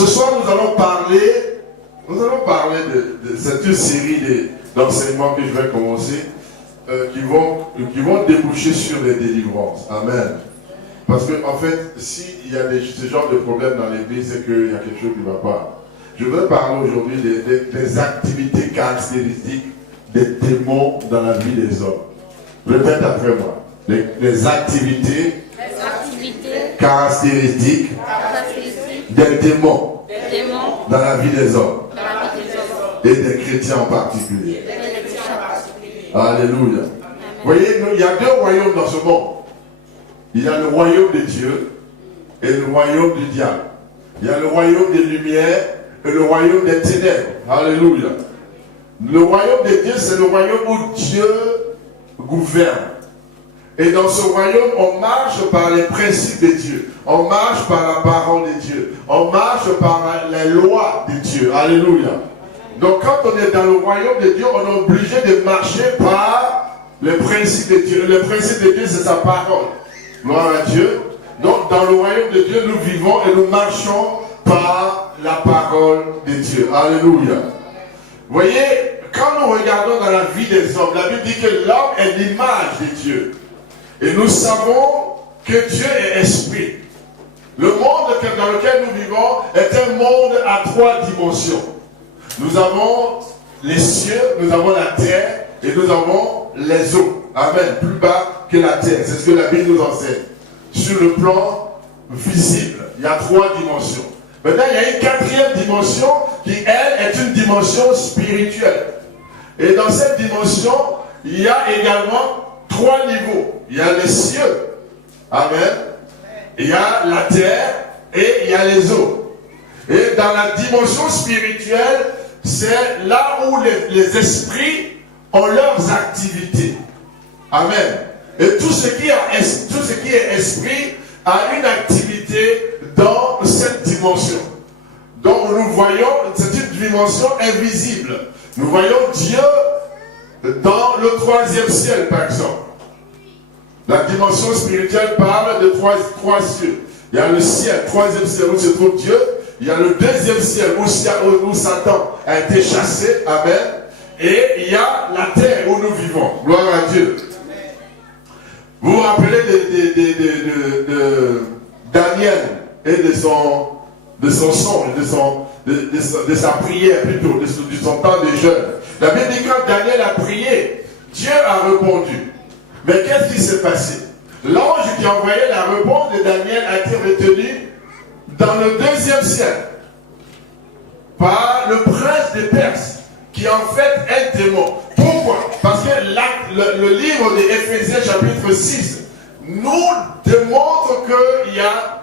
Ce soir, nous allons parler de cette série d'enseignements que je vais commencer, qui vont déboucher sur les délivrances. Amen. Parce que, en fait, s'il y a ce genre de problème dans l'église, c'est qu'il y a quelque chose qui ne va pas. Je voudrais parler aujourd'hui des activités caractéristiques des démons dans la vie des hommes. Répète après moi. Les activités caractéristiques des démons dans la vie des hommes et des chrétiens en particulier. Alléluia. Vous voyez, il y a deux royaumes dans ce monde. Il y a le royaume de Dieu et le royaume du diable. Il y a le royaume des lumières et le royaume des ténèbres. Alléluia. Le royaume de Dieu, c'est le royaume où Dieu gouverne. Et dans ce royaume, on marche par les principes de Dieu. On marche par la parole de Dieu. On marche par les lois de Dieu. Alléluia. Donc quand on est dans le royaume de Dieu, on est obligé de marcher par les principes de Dieu. Le principe de Dieu, c'est sa parole. Gloire à Dieu. Donc dans le royaume de Dieu, nous vivons et nous marchons par la parole de Dieu. Alléluia. Vous voyez, quand nous regardons dans la vie des hommes, la Bible dit que l'homme est l'image de Dieu. Et nous savons que Dieu est esprit. Le monde dans lequel nous vivons est un monde à trois dimensions. Nous avons les cieux, nous avons la terre et nous avons les eaux. Amen. Plus bas que la terre. C'est ce que la Bible nous enseigne. Sur le plan visible, il y a trois dimensions. Maintenant, il y a une quatrième dimension qui, elle, est une dimension spirituelle. Et dans cette dimension, il y a également trois niveaux. Il y a les cieux. Amen. Il y a la terre et il y a les eaux. Et dans la dimension spirituelle, c'est là où les esprits ont leurs activités. Amen. Et tout ce qui est esprit a une activité dans cette dimension. Donc nous voyons, c'est une dimension invisible. Nous voyons Dieu dans le troisième ciel, par exemple. La dimension spirituelle parle de trois cieux. Il y a le ciel, troisième ciel où se trouve Dieu. Il y a le deuxième ciel où Satan a été chassé. Amen. Et il y a la terre où nous vivons. Gloire à Dieu. Vous vous rappelez de Daniel et de son songe, de sa prière plutôt, de son temps de jeûne. La Bible dit que quand Daniel a prié, Dieu a répondu. Mais qu'est-ce qui s'est passé? L'ange qui envoyait la réponse de Daniel a été retenu dans le deuxième ciel par le prince des Perses, qui en fait est un démon. Pourquoi? Parce que le livre de Éphésiens chapitre 6 nous démontre qu'il y a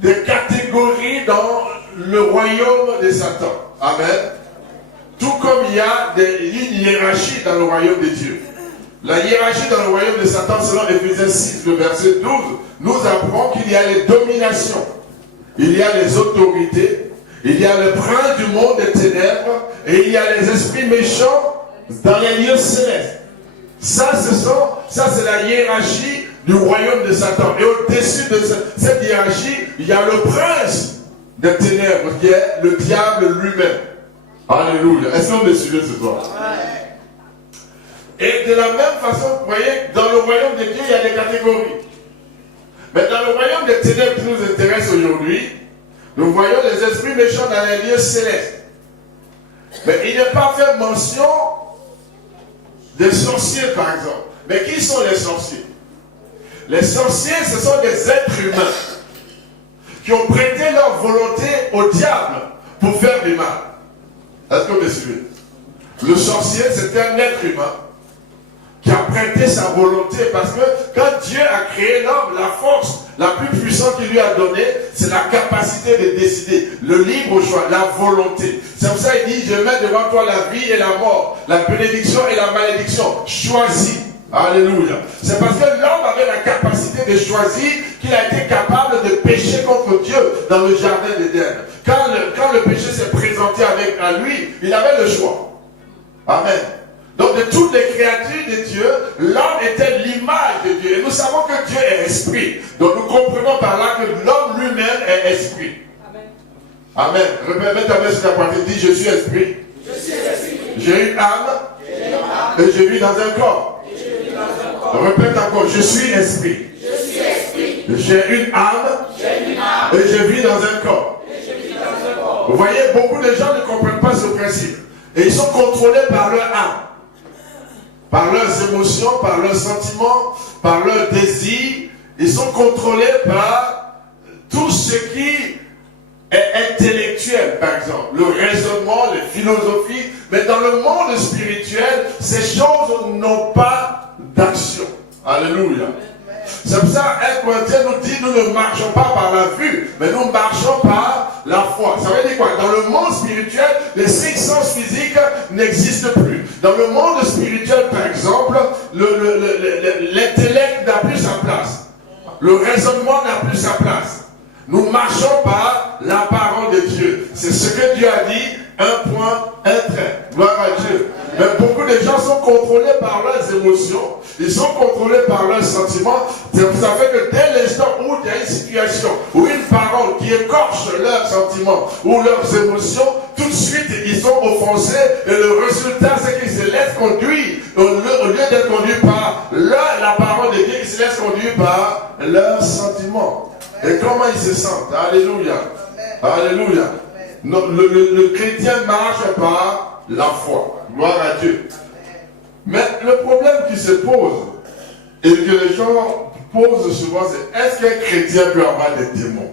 des catégories dans le royaume de Satan. Amen. Tout comme il y a une hiérarchie dans le royaume de Dieu. La hiérarchie dans le royaume de Satan, selon Éphésiens 6, le verset 12, nous apprend qu'il y a les dominations, il y a les autorités, il y a le prince du monde des ténèbres, et il y a les esprits méchants dans les lieux célestes. Ça, c'est la hiérarchie du royaume de Satan. Et au-dessus de cette hiérarchie, il y a le prince des ténèbres, qui est le diable lui-même. Alléluia. Est-ce que vous me suivez ce soir? Et de la même façon, vous voyez, dans le royaume de Dieu, il y a des catégories. Mais dans le royaume des ténèbres qui nous intéresse aujourd'hui, nous voyons les esprits méchants dans les lieux célestes. Mais il n'est pas fait mention des sorciers, par exemple. Mais qui sont les sorciers? Les sorciers, ce sont des êtres humains qui ont prêté leur volonté au diable pour faire du mal. Est-ce que vous me suivez? Le sorcier, c'est un être humain qui a prêté sa volonté, parce que quand Dieu a créé l'homme, la force la plus puissante qu'il lui a donnée, c'est la capacité de décider, le libre choix, la volonté. C'est pour ça qu'il dit, je mets devant toi la vie et la mort, la bénédiction et la malédiction. Choisis. Alléluia. C'est parce que l'homme avait la capacité de choisir qu'il a été capable de pécher contre Dieu dans le jardin d'Éden. Quand le péché s'est présenté à lui, il avait le choix. Amen. Donc de toutes les créatures de Dieu, l'homme était l'image de Dieu. Et nous savons que Dieu est esprit. Donc nous comprenons par là que l'homme lui-même est esprit. Amen. Amen. Mets ta main sur ta poitrine, dis je suis esprit. J'ai une âme et je vis dans un corps. Répète encore, je suis esprit. J'ai une âme et je vis dans un corps. Vous voyez, beaucoup de gens ne comprennent pas ce principe. Et ils sont contrôlés par leur âme, par leurs émotions, par leurs sentiments, par leurs désirs. Ils sont contrôlés par tout ce qui est intellectuel, par exemple. Le raisonnement, les philosophies. Mais dans le monde spirituel, ces choses n'ont pas d'action. Alléluia. C'est pour ça, 1 Corinthiens nous dit, nous ne marchons pas par la vue, mais nous marchons par la foi. Ça veut dire quoi? Dans le monde spirituel, les 5 sens physiques n'existent plus. Dans le monde spirituel, par exemple, l'intellect n'a plus sa place. Le raisonnement n'a plus sa place. Nous marchons par la parole de Dieu. C'est ce que Dieu a dit, un point, un trait. Gloire à Dieu. Mais beaucoup de gens sont contrôlés par leurs émotions. Ils sont contrôlés par leurs sentiments. Ça fait que dès l'instant où il y a une situation, ou une parole qui écorche leurs sentiments, ou leurs émotions, tout de suite ils sont offensés. Et le résultat, c'est qu'ils se laissent conduire. Au lieu d'être conduits par la parole de Dieu, ils se laissent conduire par leurs sentiments. Et comment ils se sentent? Alléluia. Alléluia. Non, le chrétien marche par la foi. Gloire à Dieu. Mais le problème qui se pose, et que les gens posent souvent, c'est est-ce qu'un chrétien peut avoir des démons?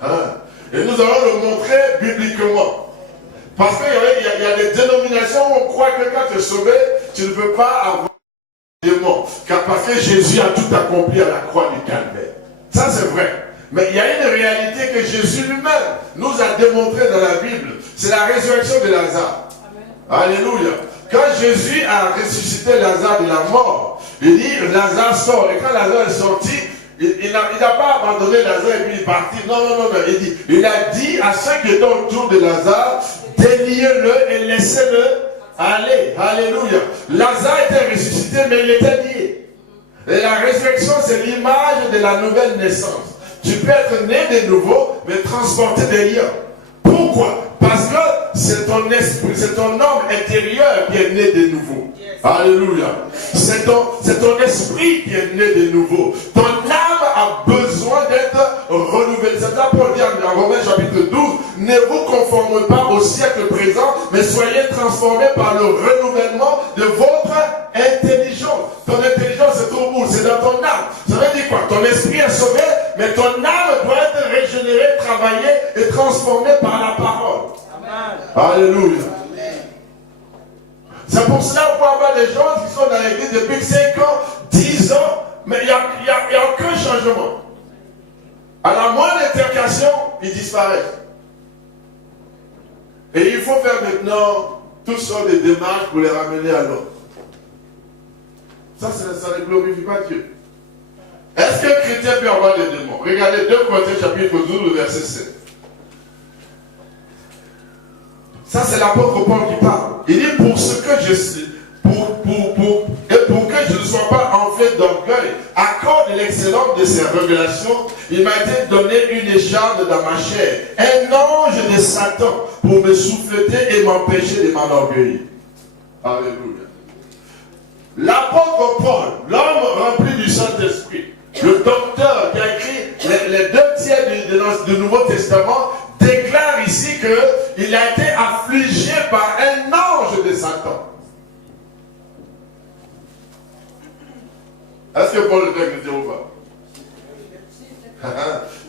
Hein? Et nous allons le montrer bibliquement. Parce qu'il y a des dénominations où on croit que quand tu es sauvé, tu ne peux pas avoir des démons. Parce que Jésus a tout accompli à la croix du Calvaire. Ça c'est vrai. Mais il y a une réalité que Jésus lui-même nous a démontré dans la Bible. C'est la résurrection de Lazare. Amen. Alléluia. Quand Jésus a ressuscité Lazare de la mort, il dit Lazare sort. Et quand Lazare est sorti, il n'a pas abandonné Lazare et puis il est parti. Non. Il a dit à ceux qui étaient autour de Lazare, déliez-le et laissez-le aller. Alléluia. Lazare était ressuscité, mais il était lié. Et la résurrection, c'est l'image de la nouvelle naissance. Tu peux être né de nouveau, mais transporter des liens. Pourquoi? Parce que c'est ton esprit, c'est ton homme intérieur qui est né de nouveau. Yes. Alléluia. C'est ton esprit qui est né de nouveau. Ton âme a besoin d'être renouvelée. C'est ça pour dire dans Romains chapitre 12, ne vous conformez pas au siècle présent, mais soyez transformés par le renouvellement de votre intelligence. Ton intelligence c'est au bout, c'est dans ton âme. Ça veut dire quoi? Ton esprit est sauvé, mais ton âme doit être régénérée, travaillée et transformée par la parole. Amen. Alléluia. Amen. C'est pour cela qu'on peut avoir des gens qui sont dans l'église depuis 5 ans, 10 ans, mais il n'y a aucun changement. À la moindre intercation, ils disparaissent. Et il faut faire maintenant toutes sortes de démarches pour les ramener à l'ordre. Ça ne glorifie pas Dieu. Est-ce qu'un chrétien peut avoir des démons? Regardez 2 Corinthiens chapitre 12, verset 7. Ça, c'est l'apôtre Paul qui parle. Il dit, pour ce que je sais, pour que je ne sois pas enflé d'orgueil, à cause de l'excellence de ses révélations, il m'a été donné une écharpe dans ma chair, un ange de Satan, pour me souffleter et m'empêcher de m'enorgueillir. Alléluia. L'apôtre Paul, l'homme rempli du Saint-Esprit, le docteur qui a écrit les 2 tiers du Nouveau Testament, déclare ici qu'il a été affligé par un ange de Satan. Est-ce que Paul le fait dire ou pas?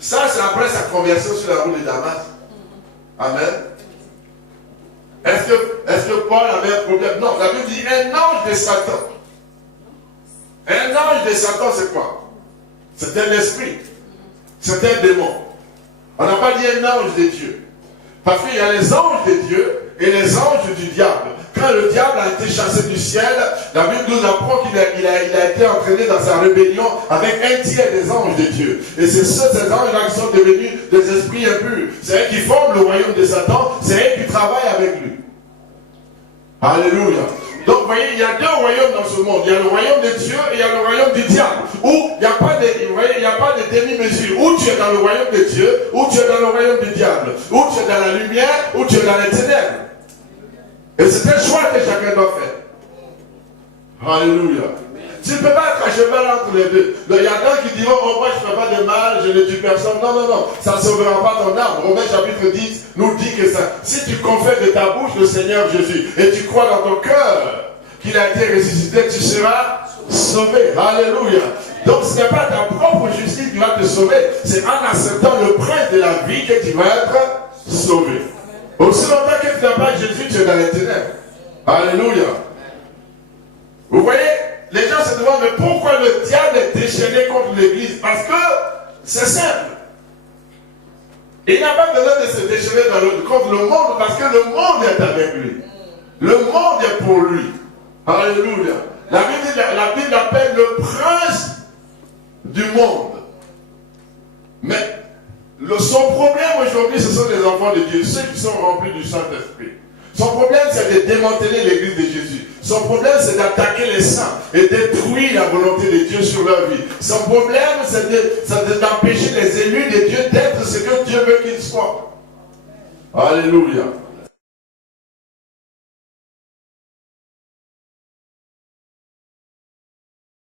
Ça, c'est après sa conversion sur la route de Damas. Amen. Est-ce que Paul avait un problème? Non, la Bible dit un ange de Satan. Un ange de Satan, c'est quoi? C'est un esprit. C'est un démon. On n'a pas dit un ange de Dieu. Parce qu'il y a les anges de Dieu et les anges du diable. Quand le diable a été chassé du ciel, la Bible nous apprend qu'il a été entraîné dans sa rébellion avec un tiers des anges de Dieu. Et c'est ces anges-là qui sont devenus des esprits impurs. C'est eux qui forment le royaume de Satan. C'est eux qui travaillent avec lui. Alléluia. Donc vous voyez, il y a deux royaumes dans ce monde. Il y a le royaume de Dieu et il y a le royaume du diable. Où il n'y a pas de, vous voyez, il n'y a pas de demi-mesure. Où tu es dans le royaume de Dieu, où tu es dans le royaume du diable. Où tu es dans la lumière, où tu es dans les ténèbres. Et c'est un choix que chacun doit faire. Alléluia. Tu ne peux pas être à cheval entre les deux. Il y a d'autres qui diront, oh moi je ne fais pas de mal, je ne tue personne. Non, non, non, ça ne sauvera pas ton âme. Romains chapitre 10 nous dit que ça, si tu confesses de ta bouche le Seigneur Jésus et tu crois dans ton cœur qu'il a été ressuscité, tu seras sauvé. Alléluia. Donc ce n'est pas ta propre justice qui va te sauver, c'est en acceptant le prince de la vie que tu vas être sauvé. Aussi longtemps que tu n'as pas Jésus, tu es dans les ténèbres. Alléluia. Vous voyez, les gens se demandent, mais pourquoi le diable est déchaîné contre l'église? Parce que c'est simple. Il n'a pas besoin de se déchaîner contre le monde, parce que le monde est avec lui. Le monde est pour lui. Alléluia. La Bible appelle le prince du monde. Mais son problème aujourd'hui, ce sont les enfants de Dieu, ceux qui sont remplis du Saint-Esprit. Son problème, c'est de démanteler l'église de Jésus. Son problème, c'est d'attaquer les saints et détruire la volonté de Dieu sur leur vie. Son problème, c'est d'empêcher les élus de Dieu d'être ce que Dieu veut qu'ils soient. Alléluia.